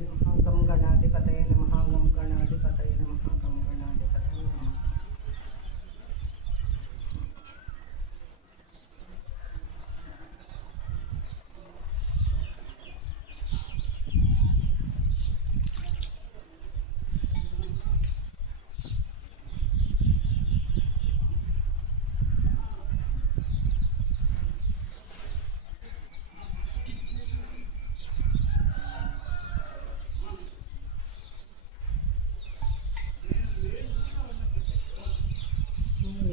नमः गं गणाधिपतये नमः गं गणाधिपतये नमः गं गणाधिपतये नमः।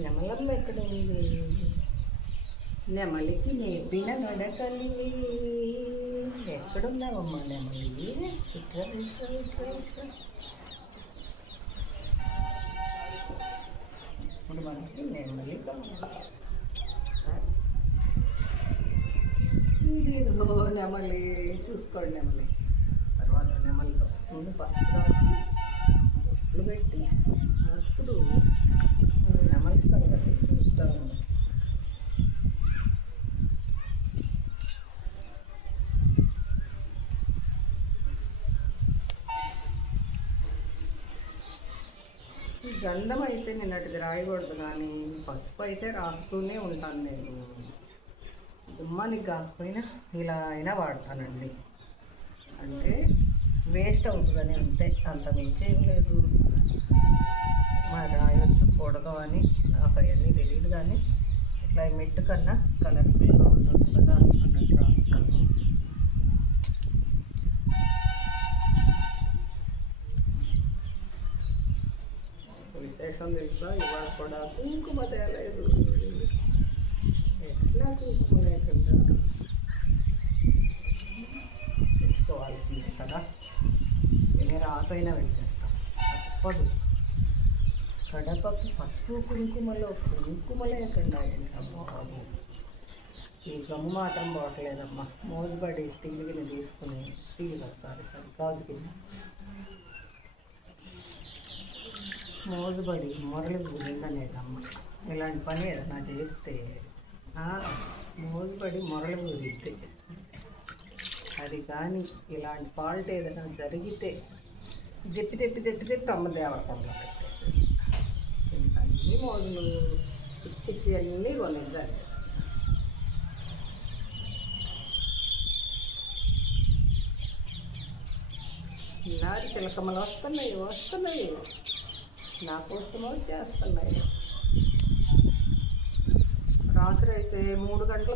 నెమలమ్మ ఎక్కడ ఉంది? నెమలికి నేర్పిన నడకలివి. ఎక్కడున్నావమ్మా నెమలి? ఇట్లా ఇట్లా ఇట్లా ఇట్లా. ఇప్పుడు మనకి నెమలి కావాలి. ఇదిగో నెమలి, చూసుకోండి నెమలి. తర్వాత నెమలితో ముందు పసుపు రాసి బొట్లు పెట్టి అప్పుడు నెమలి సంగతి చూస్తాము. గంధం అయితే నిన్నటిది రాయకూడదు, కానీ పసుపు అయితే రాస్తూనే ఉంటాను నేను. గుమ్మానికి కాకపోయినా ఇలా అయినా వాడతానండి. అంటే వేస్ట్ అవుతుందని అంతే, అంత మించేం లేదు. మరి రాయొచ్చు కూడదు అని నాకు అవన్నీ తెలియదు, కానీ ఇట్లా మెట్టు కన్నా కలర్ఫుల్గా ఉండొచ్చు కదా అన్నట్టు రాస్తాను. విశేషం తెలుసా, ఇవాళ కూడా కుంకుమ తేలేదు. ఎట్లా కుంకుమ లేకుండా తెచ్చుకోవాల్సిందే కదా. నేను రాపైనా పెట్టేస్తాను, తప్పదు. కడపకి పసుపు కుంకుమలో కుంకుమ లేకుండా బాబు. ఈ గమ్ము మాత్రం పోవట్లేదమ్మా. మోజుబడి స్టీల్ గిన్నె తీసుకుని, స్టీల్ సారీ గాజు గిన్నె మోజుబడి మొరలు గురిందనేదమ్మ. ఇలాంటి పని ఏదైనా చేస్తే మోజుబడి మొరలు గురిద్ది. అది కానీ ఇలాంటి ఫాల్ట్ ఏదైనా జరిగితే తెప్పి తెప్పి తెప్పి తెప్పి అమ్మ దేవరకంలో పెట్టేసి అన్నీ మోజులు పిచ్చి పిచ్చి అన్నీ కొనిద్దాలి. చిన్నారి చిలకమ్మలు వస్తున్నాయి వస్తున్నాయి, నా కోసమో చేస్తున్నాయి. రాత్రి అయితే 3 గంటల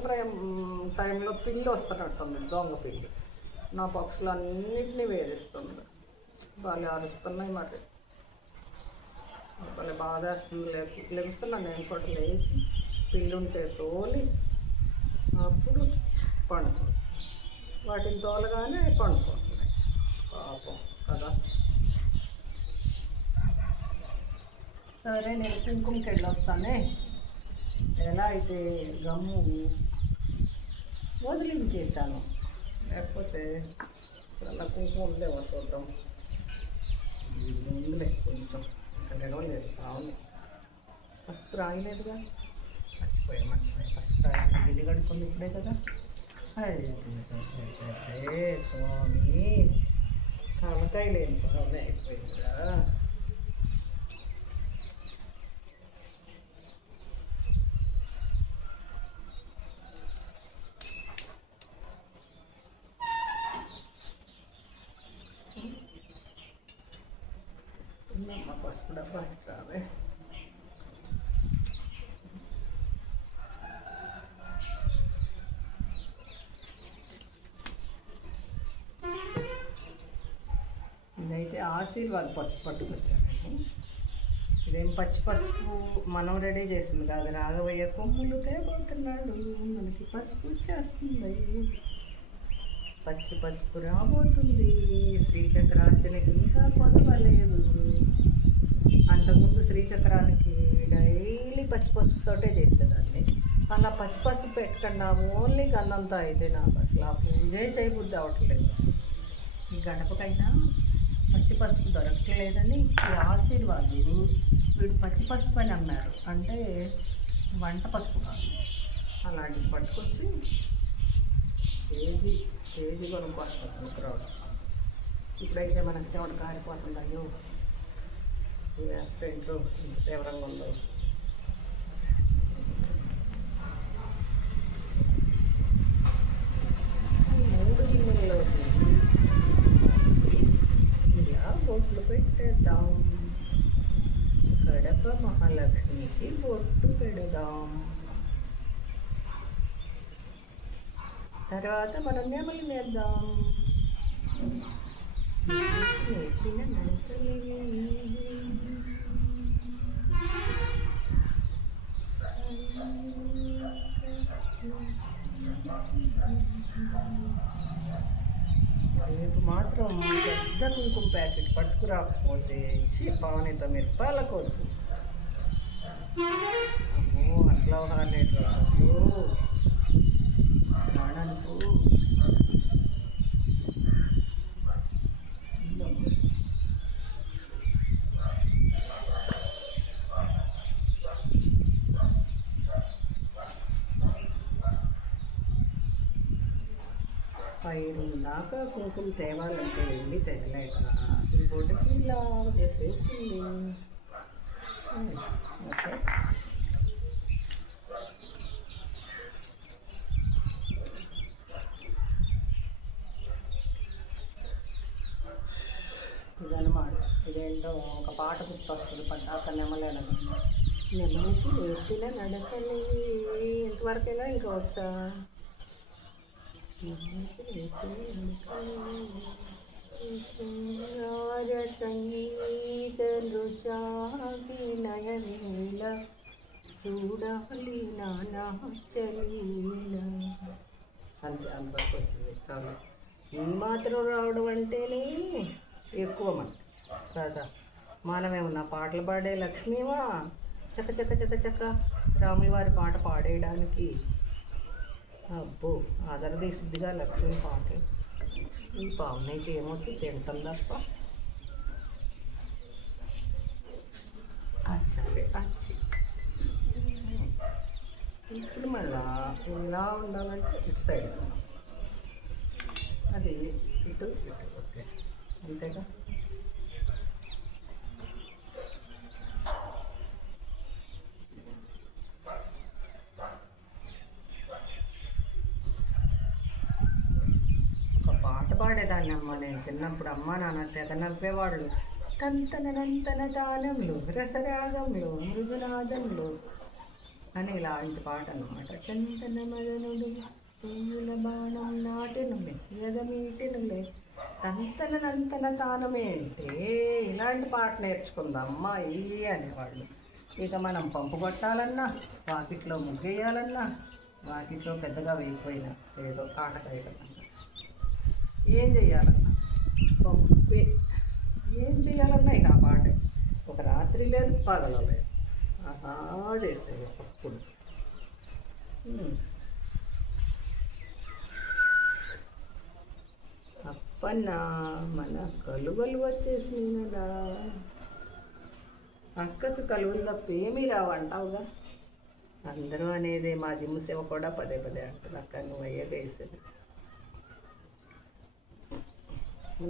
టైంలో పిల్లి వస్తున్నట్టుంది, దొంగ పిల్లి. నా పక్షులన్నింటినీ వేధిస్తుంది. వాళ్ళు అరుస్తున్నాయి. మరి వాళ్ళ బాధ వేస్తుంది. లెగుస్తున్నాను నేను కూడా, లేచి పిల్లి ఉంటే తోలి అప్పుడు పండుకోవచ్చు. వాటిని తోలగానే పండుకుంటున్నాయి పాపం కదా. సరే, నేను కుంకుమకి వెళ్ళొస్తానే. ఎలా అయితే గమ్ము వదిలించేసాను, లేకపోతే అలా కుంకుమ ఉందేమో చూద్దాం. ముందులే కొంచెం ఇంకా నిలవలేదు. అవును, పసుపు రాయలేదుగా, మర్చిపోయా పసుపు రాయాలి. గిన్నె కడుక్కుంది ఇప్పుడే కదా. అదే స్వామి, తలకాయ లేని పని అయిపోయిందిగా. పసుపు డబ్బా రావే. ఇదైతే ఆశీర్వాద్ పసుపు పట్టుకొచ్చాను నేను. ఇదేం పచ్చి పసుపు మనం రెడీ చేసింది కాదు, రాఘవయ్య కొమ్ములు తేబోతున్నాడు, మనకి పసుపు చేస్తుంది. పచ్చి పసుపు రాబోతుంది. శ్రీచక్రార్చనకి ఇంకా కొదవలేదు. అంతకుముందు శ్రీచక్రానికి డైలీ పచ్చి పసుపుతోటే చేసేదాన్ని. అలా పచ్చి పసుపు పెట్టకుండా ఓన్లీ గంధంతో అయితే నాకు అసలు ఆ పూజే చేయబుద్ధి అవ్వట్లేదు. ఈ గడపకైనా పచ్చి పసుపు దొరకలేదని ఈ ఆశీర్వాదు వీడు పచ్చి పసుపు అని అన్నారు. అంటే వంట పసుపు కాదు, అలాంటివి పట్టుకొచ్చి కేజీ కొనుక్కొస్తాను. ముక్కరాడు ఇప్పుడైతే మనకు చెమట కారిపోతుంది. అయ్యో ఈ యాక్సిడెంట్లు ఎంత తీవ్రంగా ఉందో. మూడు గిన్నెల్లో ఇలా బొట్లు పెట్టేద్దాం. కడప మహాలక్ష్మికి బొట్టు పెడదాం. తర్వాత మనం నెమలి వేద్దాం. నేర్పిన నడకలే రేపు మాత్రం పెద్ద కుంకుమ ప్యాకెట్ పట్టుకురాకపోతే పావనితో మీరు పాలకొద్దు. అమ్మో అట్లా హానేట్లు ప్రాణాలకు దాకా కుంకుమ తేవాలంటే వెళ్ళి తేలేక ఈ బొడ్డుకి ఇలా చేసేసింది. ఓకే ఇదన్నమాట. ఇదేంటో ఒక పాట గుర్తొస్తుంది. పడ్డాక నెమలేనది. నెమలికి నేర్పిన నడకలే ఇంతవరకైనా ఇంకా వచ్చా. సంగీత నృత్యాభినయలీల చూడాలి నానాచలీల అంతే. అంతవరకు వచ్చింది చాలా. ఈ మాత్రం రావడం అంటేనే ఎక్కువ మనకి కదా. మనమేమన్నా పాటలు పాడే లక్ష్మీవా చక్క చక్క చక్క చక్క రాముల వారి పాట పాడేయడానికి? అబ్బో ఆదరదీసిద్దిగా లక్ష్మి పాట. ఈ పావునైతే ఏమొచ్చి తింటాం తప్ప. అచ్చాలి అచ్చి. ఇప్పుడు మళ్ళా ఎలా ఉండాలంటే ఇటు సైడ్, అది ఇటు ఇటు. ఓకే అంతేగా. పాడేదాన్ని అమ్మ నేను చిన్నప్పుడు. అమ్మ నాన్న తెగ నవ్వేవాళ్ళు. తంతన నంతన తాళంలో రసరాగంలో మృదునాదంలో అని ఇలాంటి పాట అన్నమాట. చందన మదనుడు పూల బాణం నాటెనులే ఎదమీటెనులే తంతన నంతన తానమే అంటే ఇలాంటి పాట నేర్చుకుందమ్మ ఇవి అనేవాళ్ళు. ఇక మనం పంపు కొట్టాలన్నా, వాకిట్లో ముగ్గేయాలన్నా, వాకిట్లో పెద్దగా వేయిపోయినా ఏదో ఆటకాయటం ఏం చెయ్యాలన్నా పంపే. ఏం చెయ్యాలన్నా ఇక ఆ పాట ఒక రాత్రి లేదు పగల లేదు ఆహా చేసేది అప్పుడు. అప్పన్నా మన కలువలు వచ్చేసినాయినడా. అక్కకు కలువలు తప్ప ఏమీ రావంటావుగా. అందరూ అనేది మా జిమ్ సేవ కూడా పదే పదే అంటుంది. అక్క నువ్వు అయ్యే వేసేది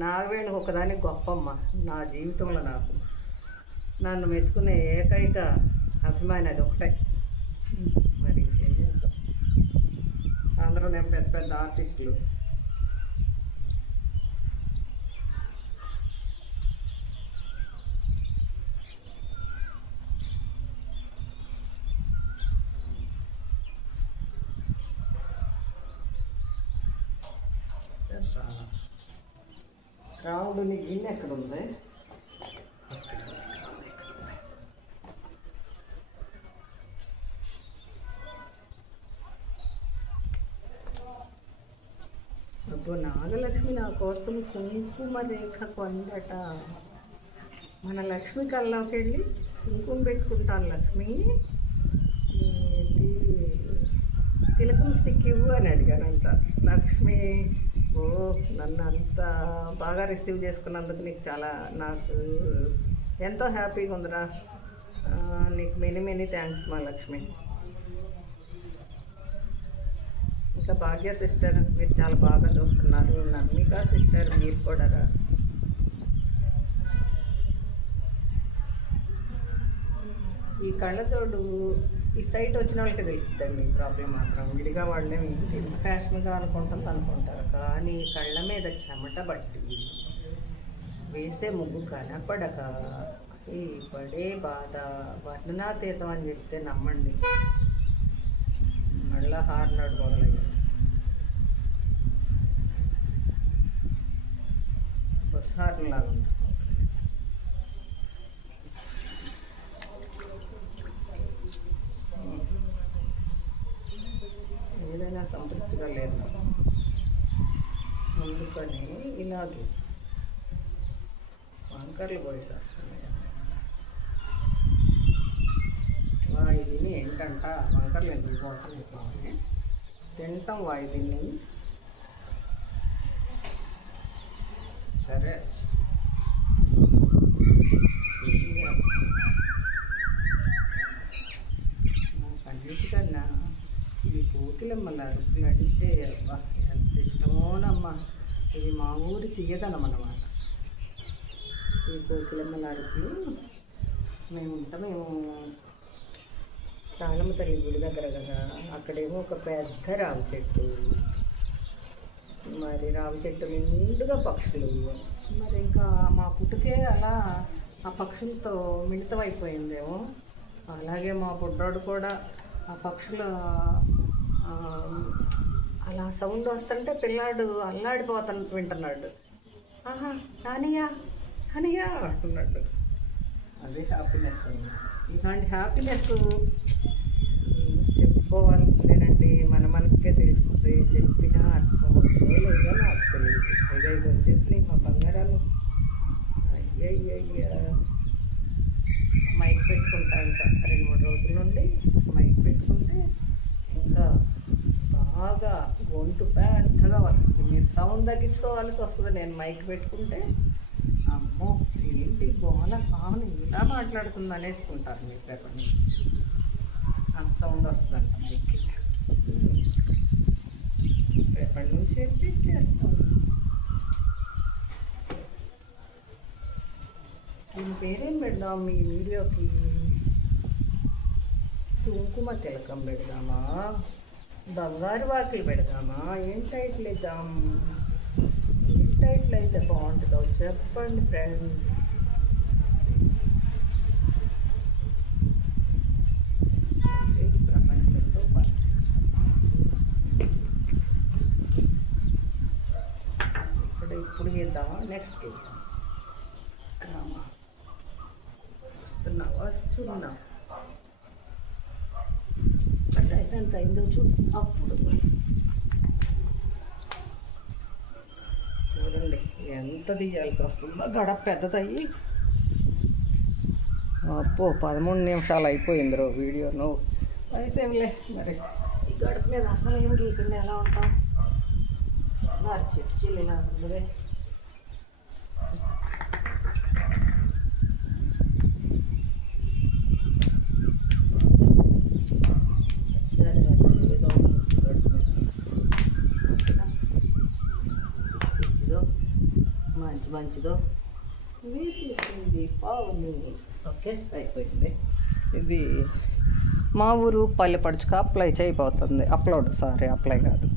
నాగవేణి ఒకదానికి గొప్పమ్మ నా జీవితంలో. నాకు నన్ను మెచ్చుకునే ఏకైక అభిమాని అది ఒకటే. మరి ఏం చేద్దాం, అందరూ నేను పెద్ద పెద్ద ఆర్టిస్టులు. రాముడిని గిన్నె ఎక్కడ ఉంది? అబ్బో నాగలక్ష్మి నా కోసం కుంకుమ రేఖ కొందట. మన లక్ష్మి కల్లోకి వెళ్ళి కుంకుమ పెట్టుకుంటాను. లక్ష్మి తిలకం స్టిక్ ఇవ్వు అని అడిగానంట. లక్ష్మి ఓ నన్ను అంత బాగా రిసీవ్ చేసుకున్నందుకు నీకు చాలా, నాకు ఎంతో హ్యాపీగా ఉందిరా. నీకు మెనీ మెనీ థ్యాంక్స్ మా లక్ష్మి. ఇంకా భాగ్య సిస్టర్ మీరు చాలా బాగా చూస్తున్నారు. నమ్మిక సిస్టర్ మీరు కూడా ఈ కళ్ళజోడు ఈ సైట్ వచ్చిన వాళ్ళకి తెలుస్తుందండి ఈ ప్రాబ్లం మాత్రం. విడిగా వాళ్ళే ఫ్యాషన్గా అనుకుంటారు, కానీ కళ్ళ మీద చెమట బట్టి వేసే ముగ్గు కనపడక ఈ పడే బాధ వర్ణనాతీతం అని చెప్తే నమ్మండి. మళ్ళా హార్నాడు మొదలయ్యాడు. బస్ హార్న్ లాగా ఉంది. ఏదైనా సంతృప్తిగా లేదు, అందుకని ఇలాగే వంకర్లు పోయేసేస్తున్నాయి. వాయిదిని ఏంటంట వంకర్లు ఎందుకు పోతున్నాయి, తింటాం వాయిదిని. సరే అన్నిటికన్నా ఈ కోకిలమ్మల అరుపులు అంటే అబ్బా ఎంత ఇష్టమోనమ్మా. ఇది మా ఊరి తీయదనం అన్నమాట. ఈ కోకిలమ్మల అరుపులు మేము తాళమ్మ తల్లి గుడి దగ్గర కదా, అక్కడేమో ఒక పెద్ద రావి చెట్టు, మరి రావి చెట్టు నిండుగా పక్షులు. మరి ఇంకా మా పుట్టుకే అలా ఆ పక్షులతో మిళితమైపోయిందేమో. అలాగే మా బుడ్డోడు కూడా ఆ పక్షులు అలా సౌండ్ వస్తుంటే పిల్లాడు వింటున్నాడు. ఆహా నానియా నానియా అంటున్నాడు. అదే హ్యాపీనెస్ అండి. ఇలాంటి హ్యాపీనెస్ చెప్పుకోవాల్సిందేనండి, మన మనసుకే తెలుస్తుంది. చెప్పినా అర్థం అవుతుందో లేదో నాకు తెలియదు. ఏదైతే వచ్చేసి మా బంగారాలు అయ్యయ్య మైక్ పెట్టుకుంటా. ఇంకా 2-3 రోజుల నుండి మైక్ పెట్టుకుంటే ఇంకా బాగా గొంతు పెద్దగా వస్తుంది. మీరు సౌండ్ తగ్గించుకోవాల్సి వస్తుంది. నేను మైక్ పెట్టుకుంటే అమ్మో ఏంటి గోల కావుని ఇలా మాట్లాడుతుంది అనేసుకుంటారు మీరు. ఎక్కడి నుంచి అంత సౌండ్ వస్తుందంట మైక్కి. ఎక్కడి నుంచి చేస్తారు. దీని పేరేం పెడదాం మీ వీడియోకి? కుంకుమ తిలకం పెడదామా, బంగారు వాకిలు పెడదామా, ఏం టైటిల్ ఇద్దాం? ఏం టైటిల్ అయితే బాగుంటుందో చెప్పండి ఫ్రెండ్స్. ప్రపంచంతో ఇప్పుడు ఇద్దామా, నెక్స్ట్ వస్తున్నా ఎంత అయిందో చూసి అప్పుడు చూడండి ఎంత తీయాల్సి వస్తుందో. గడప పెద్దదయ్యి అప్పో 13 నిమిషాలు అయిపోయింది వీడియోను. అయితే మరి ఈ గడప మీద అసలు ఏం గీకుండా ఎలా ఉంటాం? మరి చెట్టు చిల్లినా అందరే మంచిదో వేసేసింది పావుని. ఓకే అయిపోయింది. ఇది మా ఊరు పల్లెపడుచుకు అప్లై కాదు.